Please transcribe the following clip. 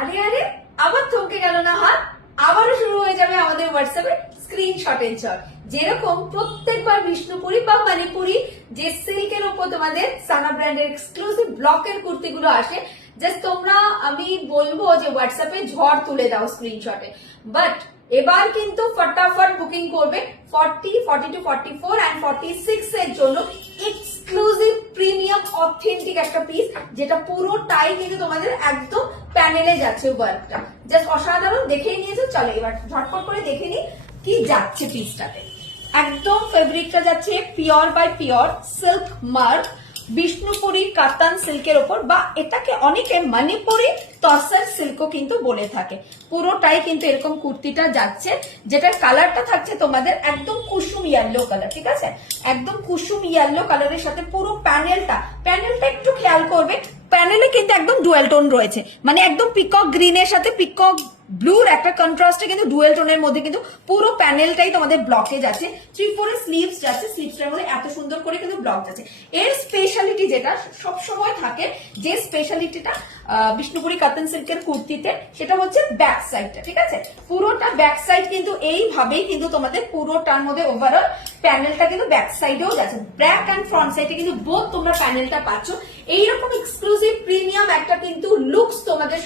আরে আরে আবার থমকে গেল না হাত। আবারও শুরু হয়ে যাবে আমাদের হোয়াটসঅ্যাপে স্ক্রিনশটের ঝড়। যেরকম প্রত্যেকবার বিষ্ণুপুরি বা মণিপুরি যে সিল্কের উপর তোমাদের সানা ব্র্যান্ডের এক্সক্লুসিভ ব্লকের কুর্তিগুলো আসে, জাস্ট তোমরা আমি বলবো যে হোয়াটসঅ্যাপে ঝড় তুলে দাও স্ক্রিনশটে। বাট এবার কিন্তু ফটাফট বুকিং করবে 40, 42, 44 এন্ড 46 এর জন্য এক্সক্লুসিভ প্রিমিয়াম অথেন্টিক একটা পিস, যেটা পুরোটাই কিন্তু তোমাদের একদম প্যানেলে যাচ্ছে ওয়ার্কটা। জাস্ট অসাধারণ, দেখেই নিয়েছো। চলো এবার ঝটপট করে দেখে নি কি যাচ্ছে পিসটাতে। একদম ফেব্রিকটা যাচ্ছে pure by pure silk mark Bishnupuri katan সিল্কের ওপর, বা এটাকে অনেকে মণিপুরি তসর সিল্কও কিন্তু বলে থাকে। পুরোটাই কিন্তু এরকম কুর্তিটা যাচ্ছে, যেটার কালারটা থাকছে তোমাদের একদম কুসুম ইয়েলো কালার। ঠিক আছে, একদম কুসুম ইয়েলো কালারের সাথে পুরো প্যানেলটা একটু খেয়াল করবে। প্যানেলে কিন্তু একদম ডুয়েল টোন রয়েছে, মানে একদম পিকক গ্রিনের সাথে পিকক ব্লুর একটা কন্ট্রাস্টে কিন্তু ডুয়েল টোনের মধ্যে কিন্তু পুরো প্যানেলটাই তোমাদের ব্লকে যাচ্ছে। 3/4 স্লিভস যাচ্ছে, স্লিভসটার মধ্যে এত সুন্দর করে কিন্তু ব্লক যাচ্ছে। এর স্পেশালিটি যেটা সব সময় থাকে, যে স্পেশালিটিটা বিষ্ণুপুরি কাতান সিল্কের কুর্তিতে, সেটা হচ্ছে ব্যাক সাইডটা। ঠিক আছে, পুরোটা ব্যাক সাইড কিন্তু এইভাবেই কিন্তু তোমাদের পুরোটার মধ্যে ওভারঅল প্যানেলটা কিন্তু ব্যাক সাইডেও যাচ্ছে। ব্যাক অ্যান্ড ফ্রন্ট সাইডে কিন্তু বোথ তোমরা প্যানেলটা পাচ্ছ। এইরকম এক্সক্লুসিভ প্রিমিয়াম একটা কিন্তু লুকস তোমাদের